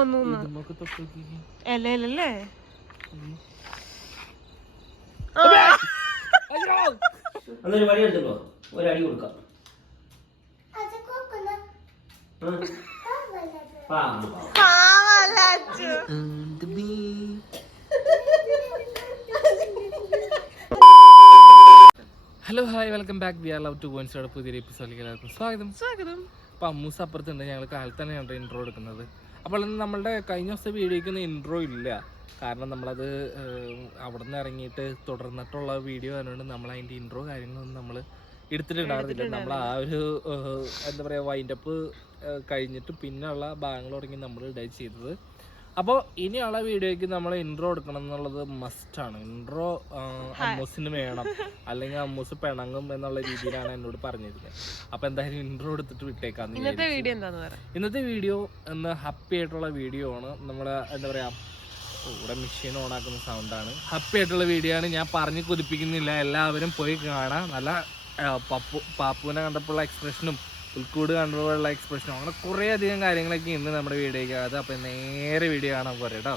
വന്നു എലയിലല്ലേ അന്നൊരു വടി എടുത്തോ ഒരു അടി കൊടുക്കാം. Hello hi welcome back we are love to പോയിന്റ്സോടെ പുതിയൊരു എപ്പിസോഡിലേക്ക് എല്ലാവർക്കും സ്വാഗതം. സ്വാഗതം. അപ്പം അമ്മൂസ് അപ്പുറത്തുണ്ട് ഞങ്ങൾ കാലത്ത് തന്നെയാണ് ഇൻട്രോ എടുക്കുന്നത്. അപ്പോൾ ഇന്ന് നമ്മളുടെ കഴിഞ്ഞ ദിവസത്തെ വീഡിയോയ്ക്ക് ഇൻട്രോ ഇല്ല. കാരണം നമ്മളത് അവിടെ നിന്ന് ഇറങ്ങിയിട്ട് തുടർന്നിട്ടുള്ള വീഡിയോ ആയതുകൊണ്ട് നമ്മൾ അതിന്റെ ഇൻട്രോ കാര്യങ്ങളൊന്നും നമ്മൾ എടുത്തിട്ടുണ്ടായിരുന്നില്ല. നമ്മൾ ആ ഒരു എന്താ പറയുക വൈൻഡപ്പ് കഴിഞ്ഞിട്ട് പിന്നെയുള്ള ഭാഗങ്ങൾ തുടങ്ങി നമ്മൾ ഇടയിൽ ചെയ്തത്. അപ്പോൾ ഇനിയുള്ള വീഡിയോയ്ക്ക് നമ്മൾ ഇൻട്രോ എടുക്കണം എന്നുള്ളത് മസ്റ്റ് ആണ്. ഇൻട്രോ അമ്മൂസിന് വേണം. അല്ലെങ്കിൽ അമ്മൂസ് പിണങ്ങും എന്നുള്ള രീതിയിലാണ് എന്നോട് പറഞ്ഞിരുന്നത് അപ്പോൾ എന്തായാലും ഇൻട്രോ എടുത്തിട്ട് വിട്ടേക്കാന്ന് ഇന്നത്തെ വീഡിയോ എന്താന്ന് ഇന്നത്തെ വീഡിയോ എന്ന് ഹാപ്പി ആയിട്ടുള്ള വീഡിയോ ആണ്. നമ്മുടെ എന്താ പറയാ ഓ, ഇവിടെ മെഷീൻ ഓൺ ആക്കുന്ന ആണ്. ഹാപ്പി ആയിട്ടുള്ള വീഡിയോ ആണ്. ഞാൻ പറഞ്ഞു കൊതിപ്പിക്കുന്നില്ല. എല്ലാവരും പോയി കാണാം. നല്ല പപ്പു പാപ്പുവിനെ കണ്ടപ്പോഴുള്ള എക്സ്പ്രഷനും പുൽക്കൂട് കണ്ടുള്ള എക്സ്പ്രഷനും അങ്ങനെ കുറേ അധികം കാര്യങ്ങളൊക്കെ ഇന്ന് നമ്മുടെ വീഡിയോയ്ക്ക് അത് അപ്പം നേരെ വീഡിയോ കാണാൻ പോരെ കേട്ടോ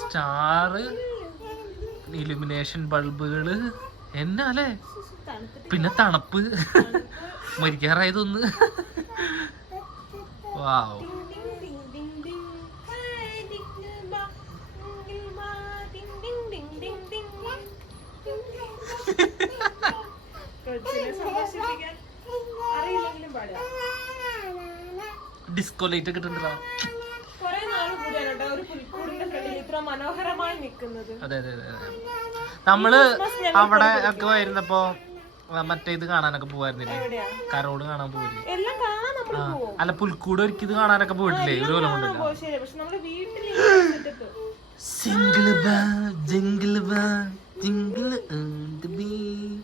സ്റ്റാറ് ഇലുമിനേഷൻ ബൾബുകൾ എന്നാലേ പിന്നെ തണുപ്പ്. മരിക്കാറായതൊന്ന്. വാവ് നമ്മൾ അവിടെ ഒക്കെ വരുന്നപ്പോ മറ്റേ ഇത് കാണാനൊക്കെ പോവായിരുന്നില്ലേ? കരോട് കാണാൻ പോവില്ലേ? അല്ല പുൽക്കൂട് ഒരുക്കിയത് കാണാനൊക്കെ പോയിട്ടില്ലേ? ഒരു കൊല്ലം കൊണ്ടല്ല? സിംഗിൾ ബാ ജിംഗിൾ ബാ Jingle on the bee.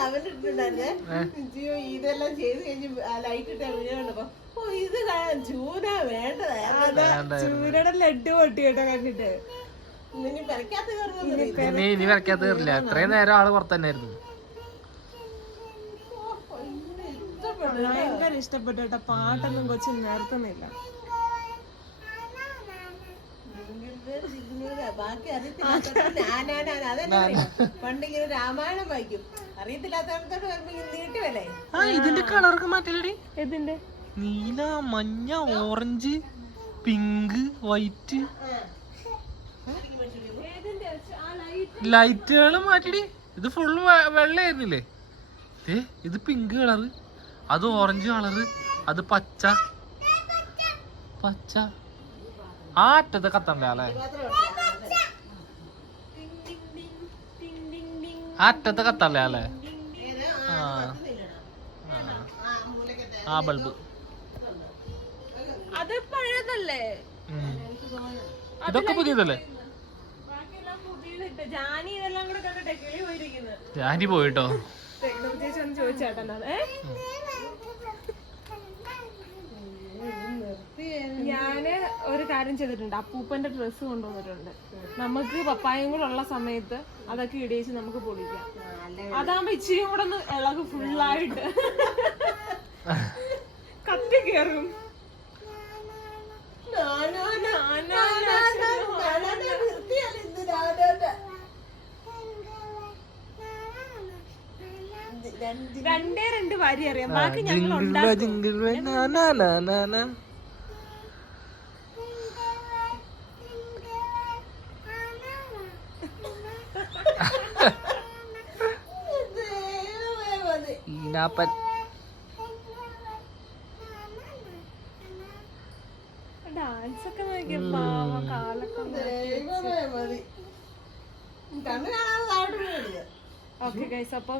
അവരുടെ ഇട്ടിട്ടുണ്ടായിരുന്നേ ജിയോ ഇതെല്ലാം ചെയ്ത് കഴിഞ്ഞ് ലൈറ്റ് ഇട്ട വീഡിയോ കണ്ടപ്പോ ഇത് ചൂന വേണ്ടതാ. ചൂരയുടെ ലഡ്ഡു പൊട്ടി കേട്ടോ കണ്ടിട്ട്. ഇനി ഇനി വരയ്ക്കാത്ത കയറില്ല അത്രയും നേരം ആൾ പുറത്ത് തന്നെയായിരുന്നു. ഭയങ്കര ഇഷ്ടപ്പെട്ടു കേട്ടോ. പാട്ടൊന്നും കൊച്ചു നേർക്കുന്നില്ല ബാക്കി അറിയത്തില്ലാത്ത പണ്ടിങ്ങനെ രാമായണം വായിക്കും. അറിയത്തില്ലാത്തവർക്ക് വരുമ്പോ ആ ഇതിന്റെ കളർക്ക് മാറ്റില്ലടി. ഇതിന്റെ നീല മഞ്ഞ ഓറഞ്ച് പിങ്ക് വൈറ്റ്. ലൈറ്റുകൾ മാറ്റിടി. ഇത് ഫുള്ള് വെള്ളയായിരുന്നില്ലേ? ഏ ഇത് പിങ്ക് കളറ് അത് ഓറഞ്ച് കളറ് അത് പച്ച. പച്ച. ആ കത്തണ്ടേ കത്തണ്ട അല്ലേ? ആ കത്തല്ലേ അല്ലേ? ആ ബൾബ്. ഇതൊക്കെ പുതിയതല്ലേ? ജാനി പോയിട്ടോ? ഞാൻ ഒരു കാര്യം ചെയ്തിട്ടുണ്ട്. അപ്പൂപ്പന്റെ ഡ്രസ്സ് കൊണ്ടുവന്നിട്ടുണ്ട്. നമുക്ക് പപ്പായും കൂടെ ഉള്ള സമയത്ത് അതൊക്കെ ഇടിയിച്ച് നമുക്ക് പൊളിക്കാം. അതാകുമ്പോ ഇച്ചിരിയും കൂടെ ഒന്ന് ഇളക് ഫുള്ളായിട്ട് കത്തി കയറും രണ്ടേ രണ്ട് വാരി അറിയാം. ബാക്കി ഞങ്ങൾ ഉണ്ടാക്കും. ജിങ്കിൾ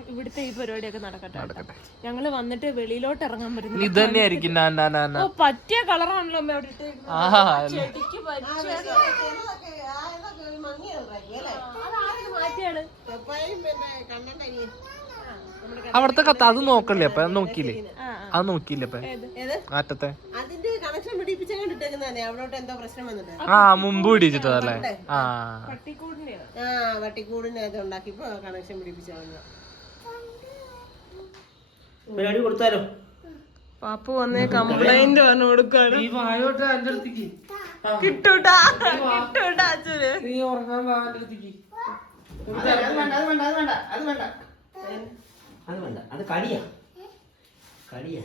ഇവിടുത്തെ ഈ പരിപാടിയൊക്കെ നടക്കട്ടെ ഞങ്ങൾ വന്നിട്ട് വെളിയിലോട്ട് ഇറങ്ങാൻ പറ്റുന്നു ഇത് തന്നെയായിരിക്കും പറ്റിയ കളറാണല്ലോ അവിടെ ചെടിക്ക് അവിടത്തെ കത്ത് അത് നോക്കല്ലേ അപ്പൊ? നോക്കിയില്ലേ? ആ അത് നോക്കിയില്ലേ അപ്പൊ? പ്രശ്നം വന്നിട്ട്. ആ മുമ്പ് പിടിച്ചിട്ടതല്ലേ ആ. പരിപാടി കൊടുത്താലോ? പാപ്പു വന്നേ കംപ്ലൈന്റ് പറഞ്ഞു കൊടുക്കാണ്. കിട്ടൂട്ടാ കിട്ടൂട്ടാ അച്ഛന്. നീ ഉറങ്ങാൻ വേണ്ട അത് വേണ്ട അത് വേണ്ട അത് വേണ്ട. അത് കളിയാ. കളിയാ.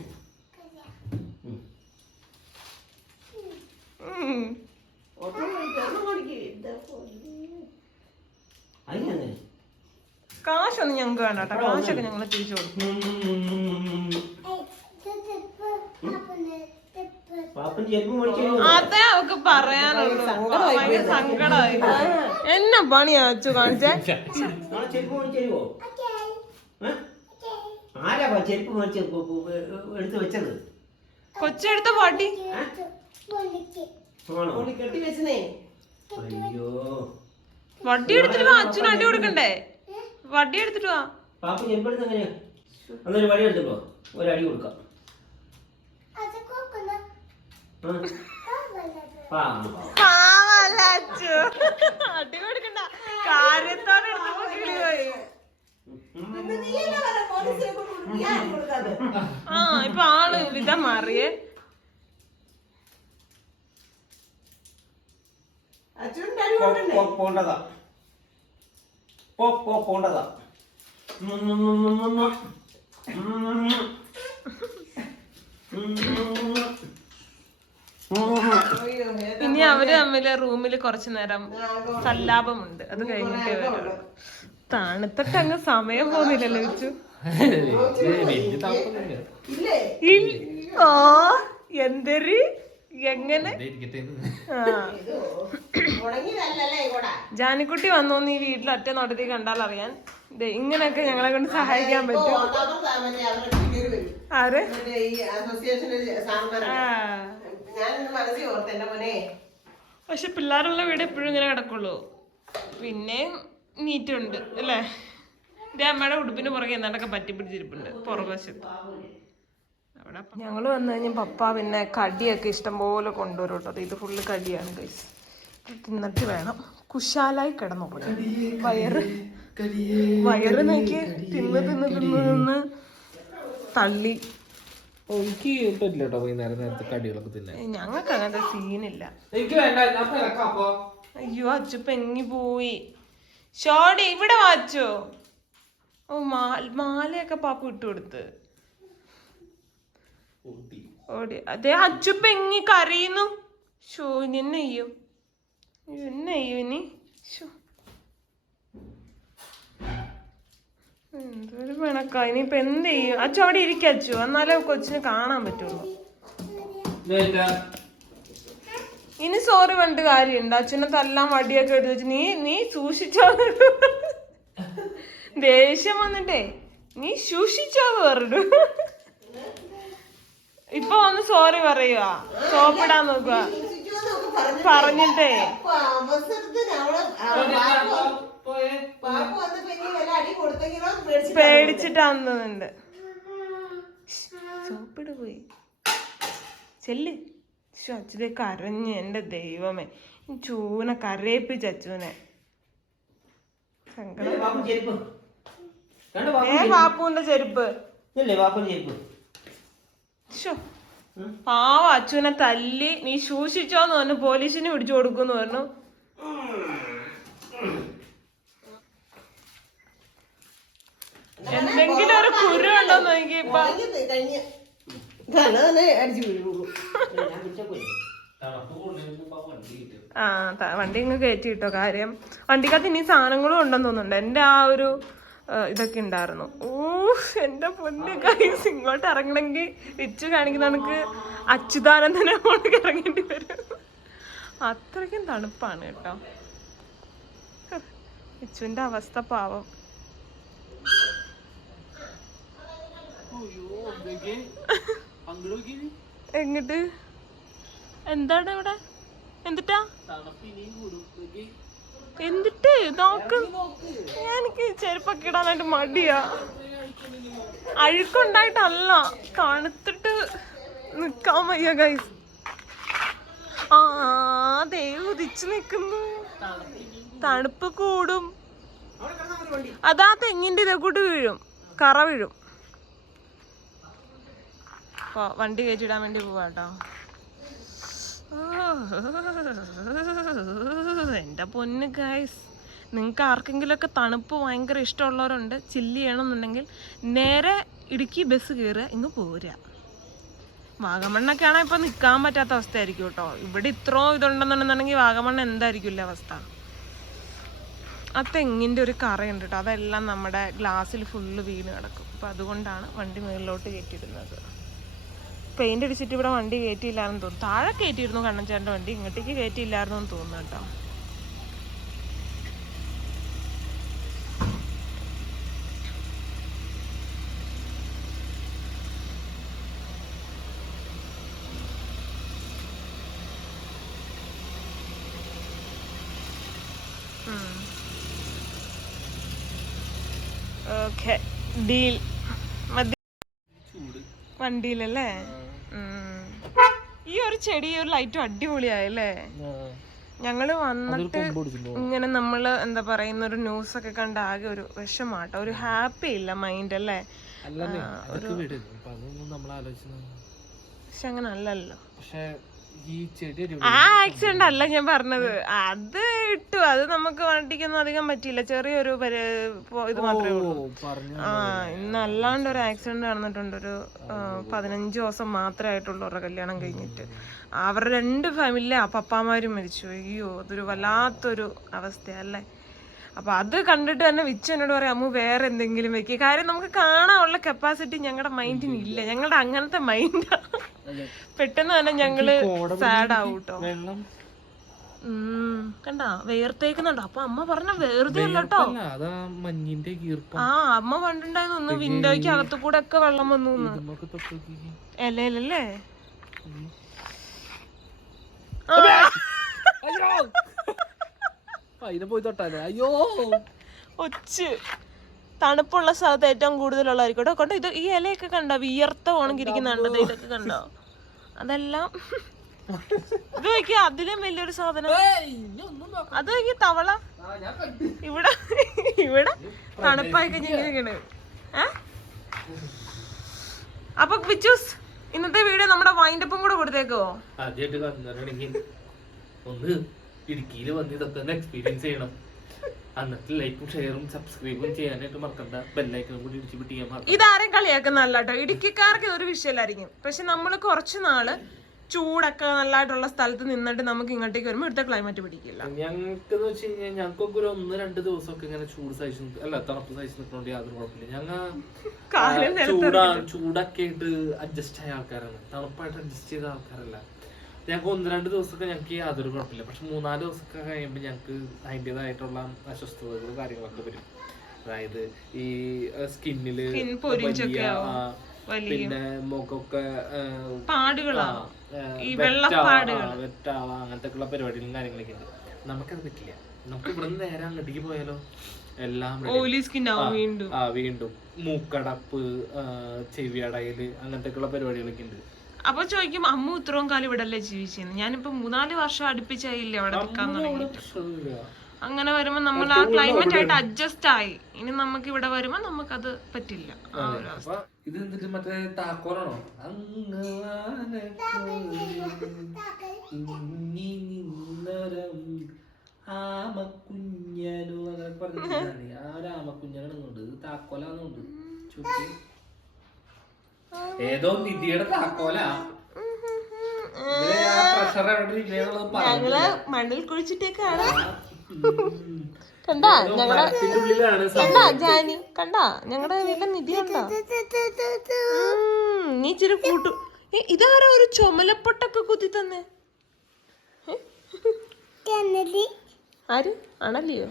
കാശൊന്നും ഞങ്ങൾക്ക് വേണ്ട കേട്ടോ. കാശൊക്കെ ഞങ്ങൾ തിരിച്ചു കൊടുക്കും. അതേ അവക്ക് പറയാനുള്ളൂ. സങ്കടമായി എന്നാ പണി അച്ചു കാണിച്ചേ. ചെരുപ്പ് മേടിച്ചു എടുത്ത് വെച്ചത്. കൊച്ചെടുത്ത പാട്ടി. കെട്ടി വെച്ചേ അയ്യോ. വട്ടി എടുത്തിട്ട് വാ അച്ഛൻ അടി കൊടുക്കണ്ടേ? വട്ടി എടുത്തിട്ട് വാ. പാപ്പ ചെരുപ്പ് എടുത്ത് എങ്ങനെയാ? അന്നൊരു വടി എടുത്തിട്ടോ അടി കൊടുക്കാം. അടി കൊടുക്കണ്ട. കാര്യത്തോടെ എടുത്തപ്പോ കിളി പോയി. ആ ഇപ്പൊ ആൾ വിധം മാറിയേ. പോ- പോണ്ടതാ. പോണ്ടതാ. ഇനി അവർ തമ്മിൽ റൂമിൽ കുറച്ചു നേരം സല്ലാപമുണ്ട്. അത് കഴിഞ്ഞിട്ടേ വരുള്ളൂ. തണുത്തിട്ട് അങ്ങ് സമയം പോകുന്നില്ലല്ലോ വെച്ചു. ഓ എന്തൊരു? എങ്ങനെ? ജാനിക്കുട്ടി വന്നു നീ വീട്ടിൽ ഒറ്റ നോട്ടത്തിൽ കണ്ടാൽ അറിയാൻ? ദേ ഇങ്ങനെയൊക്കെ ഞങ്ങളെ കൊണ്ട് സഹായിക്കാൻ പറ്റും. ആര്? പക്ഷെ പിള്ളേരുള്ള വീട് എപ്പോഴും ഇങ്ങനെ കിടക്കുള്ളൂ. പിന്നെ നീറ്റുണ്ട് അല്ലേ? എന്റെ അമ്മയുടെ ഉടുപ്പിന് പുറകെ എന്താണ്ടൊക്കെ പറ്റി പിടിച്ചിരിപ്പുണ്ട് പുറകുവശത്ത്. അവിടെ ഞങ്ങൾ വന്നു കഴിഞ്ഞാൽ പപ്പ പിന്നെ കടിയൊക്കെ ഇഷ്ടം പോലെ കൊണ്ടുവരും കേട്ടോ. ഇത് ഫുള്ള് കടിയാണ് ഗൈസ് തിന്നിട്ട് വേണം. കുശാലായി കിടന്നു വയറ് വയറ് നോക്കി തിന്ന് തിന്ന് തിന്ന് തിന്ന് തള്ളി. എനിക്ക് പറ്റില്ല കേട്ടോ വൈകുന്നേരം നേരത്തെ കടികളൊക്കെ തിന്നാൻ. ഞങ്ങൾക്ക് അങ്ങനത്തെ സീനില്ല എനിക്ക് വേണ്ട ഞാൻ പിറക്കാം അപ്പൊ. അയ്യോ അച്ചു പെങ്ങി പോയി. ഷോടി ഇവിടെ വാച്ചോ ഓ മാ മാലയൊക്കെ പാപ്പ ഇട്ടു കൊടുത്ത്. ഓടി. അതെ അച്ചുപ്പ എങ്ങി കരയുന്നു? ഷോ ഇനി എന്നെ ചെയ്യും? എന്നെ ചെയ്യും ഇനി? ഷോ എന്തൊരു പിണക്ക. ഇനിയിപ്പൊ എന്ത് ചെയ്യും? അച്ചു അവിടെ ഇരിക്കും അച്ചു. എന്നാലേ കൊച്ചിനെ കാണാൻ പറ്റുള്ളൂ. ഇനി സോറി പറഞ്ഞിട്ട് കാര്യമുണ്ട്. അച്ഛനെ തല്ലാൻ വടിയൊക്കെ എടുത്ത് നീ നീ സൂക്ഷിച്ചോ ദേഷ്യം വന്നിട്ടേ നീ സൂക്ഷിച്ചോ പറഞ്ഞു. ഇപ്പൊ വന്ന് സോറി പറയുക സോപ്പിടാൻ നോക്കുക പറഞ്ഞിട്ടേ. പേടിച്ചിട്ടാന്നുണ്ട് സോപ്പിട് പോയി. ചെല്ല്. ശ്ശോ, അച്ഛനെ കരഞ്ഞ് എന്റെ ദൈവമേ. ചൂന കരയിപ്പിച്ച് അച്ഛനെ. ഏ ചെരുപ്പ്. പാവ അച്ഛനെ തല്ലി. നീ ശൂഷിച്ചോന്ന് പറഞ്ഞു. പോലീസിന് പിടിച്ചു കൊടുക്കുന്ന് പറഞ്ഞു. എന്തെങ്കിലും ഒരു കുരു നോക്കി തന്നെ അടിച്ചു വീഴുള്ളൂ ഞാൻ പിടിച്ചപ്പോയി ആ ത- വണ്ടി ഇങ്ങ് കയറ്റി കിട്ടോ കാര്യം. വണ്ടിക്കകത്ത് ഇനി സാധനങ്ങളും ഉണ്ടെന്ന് തോന്നുന്നുണ്ട്. എന്റെ ആ ഒരു ഇതൊക്കെ ഉണ്ടായിരുന്നു. ഓ എന്റെ പൊന്നെ കൈസ് ഇങ്ങോട്ട് ഇറങ്ങണമെങ്കിൽ വിച്ച് കാണിക്കുന്ന നമുക്ക് അച്യുതാനന്ദനെ അങ്ങോട്ട് ഇറങ്ങേണ്ടി വരും. അത്രയ്ക്കും തണുപ്പാണ് കേട്ടോ. വിച്ചുവിന്റെ അവസ്ഥ പാവം. എങ്ങോട്ട്? എന്താണ് ഇവിടെ? എന്തിട്ടാ? എന്തിട്ട്? നോക്ക് എനിക്ക് ചെരുപ്പൊക്കെ ഇടാനായിട്ട് മടിയാ. അഴുക്കുണ്ടായിട്ടല്ല. തണുത്തിട്ട് നിക്കാൻ വയ്യ ഗൈസ് ആ ദേ ഉദിച്ചു നിക്കുന്നു. തണുപ്പ് കൂടും. അതാ തെങ്ങിന്റെ ഇതേ കൂട്ട് വീഴും. കറ വീഴും. വണ്ടി കയറ്റിടാൻ വേണ്ടി പോവാട്ടോ. എന്റെ പൊന്ന് ഗൈസ് നിങ്ങൾക്ക് ആർക്കെങ്കിലുമൊക്കെ തണുപ്പ് ഭയങ്കര ഇഷ്ടമുള്ളവരുണ്ട് ചില്ല് ചെയ്യണമെന്നുണ്ടെങ്കിൽ നേരെ ഇടുക്കി ബസ് കയറുക ഇങ്ങ് പോരുക. വാഗമണ്ണൊക്കെ ആണെങ്കിൽ ഇപ്പം നിൽക്കാൻ പറ്റാത്ത അവസ്ഥയായിരിക്കും കേട്ടോ. ഇവിടെ ഇത്രയും ഇതുണ്ടെന്നുണ്ടെന്നുണ്ടെങ്കിൽ വാഗമണ്ണ എന്തായിരിക്കില്ല അവസ്ഥ? ആ തെങ്ങിന്റെ ഒരു കറയുണ്ട് കേട്ടോ. അതെല്ലാം നമ്മുടെ ഗ്ലാസ്സിൽ ഫുള്ള് വീണ് കിടക്കും. അപ്പം അതുകൊണ്ടാണ് വണ്ടി മുകളിലോട്ട് കയറ്റിയിടുന്നത്. പെയിന്റ് അടിച്ചിട്ട് ഇവിടെ വണ്ടി കയറ്റിയില്ലായിരുന്നു തോന്നുന്നു. താഴെ കയറ്റിയിരുന്നു കണ്ണൻചാന്റെ വണ്ടി ഇങ്ങോട്ടേക്ക് കയറ്റിയില്ലായിരുന്നു എന്ന് തോന്നുന്നു കേട്ടോ. ഓക്കെ. ഡീൽ. മതി വണ്ടിയിലല്ലേ? ചെടി ഒരു ലൈറ്റും അടിപൊളിയായല്ലേ? ഞങ്ങൾ വന്നിട്ട് ഇങ്ങനെ നമ്മൾ എന്താ പറയുന്ന ഒരു ന്യൂസ് ഒക്കെ കണ്ട ആകെ ഒരു വിഷമാട്ടോ. ഒരു ഹാപ്പി ഇല്ല മൈൻഡ് അല്ലേ? പക്ഷെ അങ്ങനെ അല്ലല്ലോ. പക്ഷെ ആ ആക്സിഡന്റ് അല്ല ഞാൻ പറഞ്ഞത്. അത് ഇട്ടു. അത് നമുക്ക് വണ്ടിക്കൊന്നും അധികം പറ്റിയില്ല. ചെറിയൊരു ഇത് മാത്രമേ ഉള്ളൂ. ആ ഇന്ന് അല്ലാണ്ട് ഒരു ആക്സിഡന്റ് നടന്നിട്ടുണ്ട്. ഒരു പതിനഞ്ച് ദിവസം മാത്രമേ ആയിട്ടുള്ളൂ അവരുടെ കല്യാണം കഴിഞ്ഞിട്ട്. അവരുടെ രണ്ട് ഫാമിലിയിലെ ആ പപ്പാമാരും മരിച്ചു അയ്യോ അതൊരു വല്ലാത്തൊരു അവസ്ഥയല്ലേ? അപ്പൊ അത് കണ്ടിട്ട് തന്നെ വിച്ച് എന്നോട് പറയാം അമ്മു വേറെ എന്തെങ്കിലും വെക്കി. കാര്യം നമുക്ക് കാണാനുള്ള കപ്പാസിറ്റി ഞങ്ങളുടെ മൈൻഡിന് ഇല്ല. ഞങ്ങളുടെ അങ്ങനത്തെ മൈൻഡ് പെട്ടെന്ന് തന്നെ ഞങ്ങൾ സാഡ് ആവും കേട്ടോ വെള്ളം ഉം. കണ്ടാ? വേർത്തേക്കുന്നുണ്ടോ. അപ്പൊ അമ്മ പറഞ്ഞ വെറുതെ അല്ലട്ടോ ആ അമ്മ പണ്ടുണ്ടായിരുന്നു ഒന്ന് വിൻഡോയ്ക്ക് അകത്തു കൂടെ ഒക്കെ വെള്ളം വന്നു ഇലയിലല്ലേ അയ്യോ. അതിനെ പോയി തൊട്ടാലേ? അയ്യോ. ഒച്ച്. തണുപ്പുള്ള സ്ഥലത്ത് ഏറ്റവും കൂടുതലുള്ളതായിരിക്കും കേട്ടോ. കണ്ടോ ഇത് ഈ ഇലയൊക്കെ കണ്ടോ? വിയർത്ത ഉണങ്ങിയിരിക്കുന്നുണ്ട് ദേ ഇതൊക്കെ കണ്ടോ? അതെല്ലാം. ഇത് നോക്കിയാ അതിലും വലിയൊരു സാധനം. അത് നോക്കി തവള. ഇവിടെ ഇവിടെ തണുപ്പായി കഴിഞ്ഞിരിക്കണ് ഏ? അപ്പൊ പിച്ചൂസ് ഇന്നത്തെ വീഡിയോ നമ്മുടെ വൈൻഡപ്പും കൂടെ കൊടുത്തേക്കോ? ഇടുക്കിയിൽ വന്ന് ഇതൊക്കെ ഒന്ന് എക്സ്പീരിയൻസ് ചെയ്യണം. എന്നിട്ട് ലൈക്കും ഷെയറും സബ്സ്ക്രൈബും ചെയ്യാനായിട്ട് മറക്കണ്ട. ബെല്ലൈക്കനും കൂടി ഇടിച്ച് പിടിക്കാൻ മറക്കണ്ട. ഇതാരും കളിയാക്കുന്നല്ല കേട്ടോ ഇടുക്കിക്കാർക്ക് ഒരു വിഷയമല്ലായിരിക്കും പക്ഷെ നമ്മൾ കുറച്ച് നാൾ ചൂടൊക്കെ നല്ലതായിട്ടുള്ള സ്ഥലത്ത് നിന്നിട്ട് നമുക്ക് ഇങ്ങോട്ടേക്ക് വരുമ്പോൾ ഇവിടുത്തെ ക്ലൈമറ്റ് പിടിക്കില്ല. ഞങ്ങൾക്ക് എന്ന് വെച്ച് കഴിഞ്ഞാൽ ഞങ്ങൾക്കൊക്കെ ഒരു ഒന്ന് രണ്ട് ദിവസമൊക്കെ ഇങ്ങനെ ചൂട് സഹിച്ച് അല്ല തണുപ്പ് സഹിച്ച് നിൽക്കുന്നോണ്ട് യാതൊരു കുഴപ്പമില്ല. ഞങ്ങൾ ചൂടാ ചൂടൊക്കെ ആയിട്ട് അഡ്ജസ്റ്റ് ആയ ആൾക്കാരാണ്. തണുപ്പായിട്ട് അഡ്ജസ്റ്റ് ചെയ്ത ആൾക്കാരല്ല. ഞങ്ങൾക്ക് ഒന്ന് രണ്ട് ദിവസമൊക്കെ ഞങ്ങൾക്ക് യാതൊരു കുഴപ്പമില്ല. പക്ഷെ മൂന്നാൽ ദിവസമൊക്കെ കഴിയുമ്പോൾ ഞങ്ങൾക്ക് അതിന്റെതായിട്ടുള്ള അസ്വസ്ഥതകളും കാര്യങ്ങളൊക്കെ വരും. അതായത് ഈ സ്കിന്നിൽ പിന്നെ മുഖമൊക്കെ വെറ്റാവാ, അങ്ങനത്തെ ഉള്ള പരിപാടികളും കാര്യങ്ങളൊക്കെ ഉണ്ട്. നമുക്കത് പറ്റില്ല. നമുക്ക് ഇവിടെ നിന്ന് നേരെ അങ്ങോട്ടേക്ക് പോയാലോ? എല്ലാം വീണ്ടും. മൂക്കടപ്പ് ചെവിയടയൽ അങ്ങനത്തെ ഉള്ള പരിപാടികളൊക്കെ ഉണ്ട്. അപ്പൊ ചോദിക്കും അമ്മ ഇത്രയും കാലം ഇവിടെ അല്ലേ ജീവിച്ചെന്ന്? ഞാനിപ്പോ മൂന്നാൽ വർഷം അടുപ്പിച്ചായില്ലേ അവിടെ നിൽക്കാൻ തുടങ്ങി. അങ്ങനെ വരുമ്പോ നമ്മൾ ആ ക്ലൈമറ്റ് ആയിട്ട് അഡ്ജസ്റ്റ് ആയി. ഇനി നമുക്ക് ഇവിടെ വരുമ്പോ അത് പറ്റില്ല. ആ ഒരു അവസ്ഥ. ഇത് എന്നിട്ട് മറ്റേ താക്കോലാണോ? ആമക്കുഞ്ഞനു അങ്ങനെ പറഞ്ഞിട്ടാണ് ആ ഒരു ആമക്കുഞ്ഞനുണ്ട് താക്കോലാന്നുണ്ട് ചുറ്റി. ഏതോ നിധിയുടെ താക്കോല. ഞങ്ങൾ മണ്ണിൽ കുഴിച്ചിട്ടേക്കാണ്. കണ്ടാ ഞങ്ങളുടെ കണ്ടാ ജാനി കണ്ടാ ഞങ്ങളുടെ വീട്ടിലെ നിധി കണ്ടാ. നീ ഇച്ചിരി കൂട്ടു. ഏ, ഇതാരോ ഒരു ചുമലപ്പൊട്ടൊക്കെ കുത്തി തന്നെ? ആര്? ആണല്ലയോ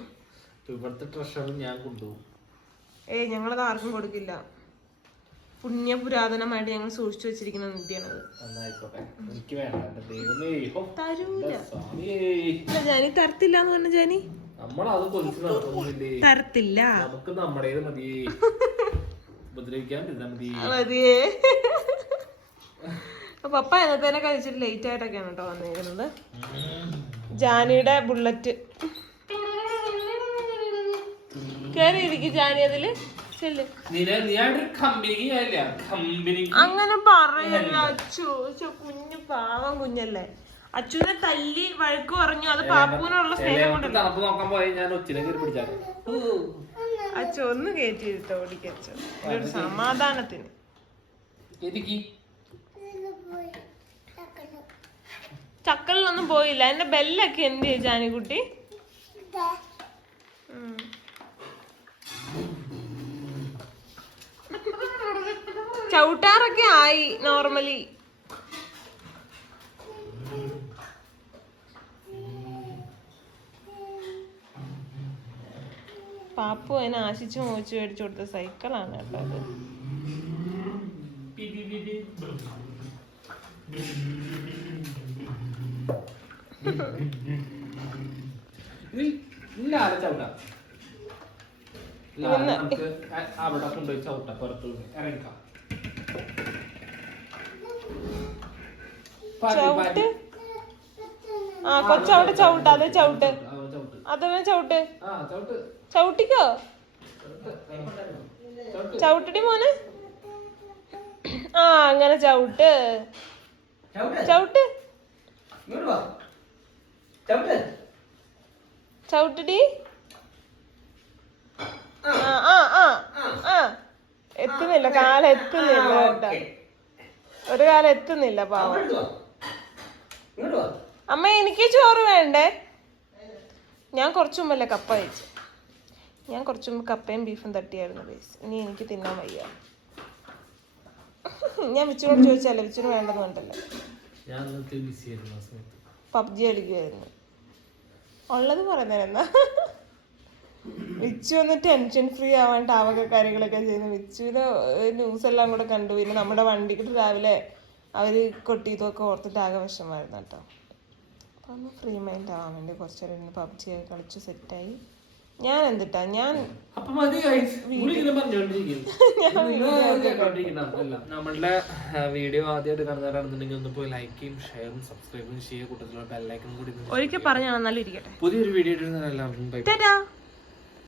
ഇവിടുത്തെ ട്രഷർ ഞാൻ കൊണ്ടുപോകും. ഏയ് ഞങ്ങളത് ആർക്കും കൊടുക്കില്ല. പുണ്യ പുരാതനമായിട്ട് ഞങ്ങൾ സൂക്ഷിച്ചു വെച്ചിരിക്കുന്ന നിധിയാണത്. തരൂല. ജാനി തരത്തില്ല എന്ന് പറഞ്ഞ ജാനി? തരത്തില്ല. നമുക്ക് നമ്മുടേത് മതി. ഉപദ്രവിക്കാൻ മതി. മതിയേ പപ്പ എന്നത്തേനെ കഴിച്ചിട്ട് ലേറ്റ് ആയിട്ടൊക്കെയാണ് കേട്ടോ വന്നിരിക്കുന്നത് ജാനിയുടെ ബുള്ളറ്റ് കേറി ഇരിക്കും ജാനി അതിൽ. അങ്ങനെ പറയല്ല അച്ചു അച്ചു കുഞ്ഞു പാവം കുഞ്ഞല്ലേ? അച്ഛനെ തല്ലി വഴക്ക് പറഞ്ഞു. അത് പാപ്പൂനുള്ള സ്നേഹം കൊണ്ടല്ല? അച്ഛ നോക്കാൻ പോയി. ഞാൻ ഒച്ചിനെ കയറി പിടിച്ചാൽ അച്ചു ഒന്ന് കയറ്റിയിരുത്തോ ഓടിക്ക ഒരു സമാധാനത്തിന്. ചക്കളിലൊന്നും പോയില്ല. എന്റെ ബെല്ലൊക്കെ എന്ത് ചെയ്യാനി ജാനിക്കുട്ടി? ഉം. ചവിട്ടാറൊക്കെ ആയി നോർമലി പാപ്പു അതിനെ ആശിച്ചു മോച്ചു മേടിച്ചു കൊടുത്ത സൈക്കിളാണ് കേട്ടോ അത്. അവിടെ കൊണ്ടുപോയി ചവിട്ട പുറത്തു ഇറങ്ങിക്കാം. ചവിട്ട്? ആ കൊച്ചവിടെ ചവിട്ട്. അതെ ചവിട്ട്. അതവൻ ചവിട്ട്. ചവിട്ടിക്കോ? ചവിട്ട്. ചവിട്ടടി മോനെ. ആ അങ്ങനെ ചവിട്ട്. ചവിട്ട്. ചവിട്ടടി. ആ. ആ ആ ആ എത്തുന്നില്ല. കാലം എത്തുന്നില്ല കേട്ടോ. ഒരു കാലം എത്തുന്നില്ല പാവം അങ്ങോട്ട് വാ ഇങ്ങോട്ട് വാ അമ്മ എനിക്ക് ചോറ് വേണ്ടേ? ഞാൻ കുറച്ചു മുമ്പല്ലേ കപ്പ കഴിച്ചു. ഞാൻ കുറച്ചു മുമ്പ് കപ്പയും ബീഫും തട്ടിയായിരുന്നു ബേസ് ഇനി എനിക്ക് തിന്നാൻ വയ്യ. ഞാൻ വിച്ചുനോട് ചോദിച്ചല്ലേ വിച്ചുന് വേണ്ടെന്ന് ആയിരുന്നു പബ്ജി കളിക്കുമായിരുന്നു ഉള്ളത് പറയുന്നതെന്നാ വിച്ചു ഒന്ന് ടെൻഷൻ ഫ്രീ ആവാൻ ടാവക കാര്യങ്ങളൊക്കെ ചെയ്യുന്നു. വിച്ചുവിന് ന്യൂസ് എല്ലാം കൂടെ കണ്ടു. പിന്നെ നമ്മുടെ വണ്ടിക്ക് രാവിലെ അവർ കൊട്ടിയതൊക്കെ ഓർത്തിട്ട് ആകെ വിഷമായിരുന്നു കേട്ടോ. അപ്പൊ ഒന്ന് ഫ്രീ മൈൻഡ് ആവാൻ വേണ്ടി കുറച്ചു നേരം ഇരുന്ന് പബ്ജി ഒക്കെ കളിച്ചു സെറ്റായി ഞാൻ എന്തിട്ടാ? ഞാൻ. നമ്മളുടെ വീഡിയോ ആദ്യമായിട്ട് കാണുന്നവരാണെന്നുണ്ടെങ്കിൽ ഒന്ന് പോയി ലൈക്ക് ചെയ്യും ഷെയറും സബ്സ്ക്രൈബും ചെയ്യുക. കൂട്ടത്തിലുള്ള കൂടി ഒരിക്കൽ പറഞ്ഞാണ് നല്ല ഇരിക്കട്ടെ. പുതിയൊരു വീഡിയോ എല്ലാവർക്കും ബൈ ടാറ്റാ.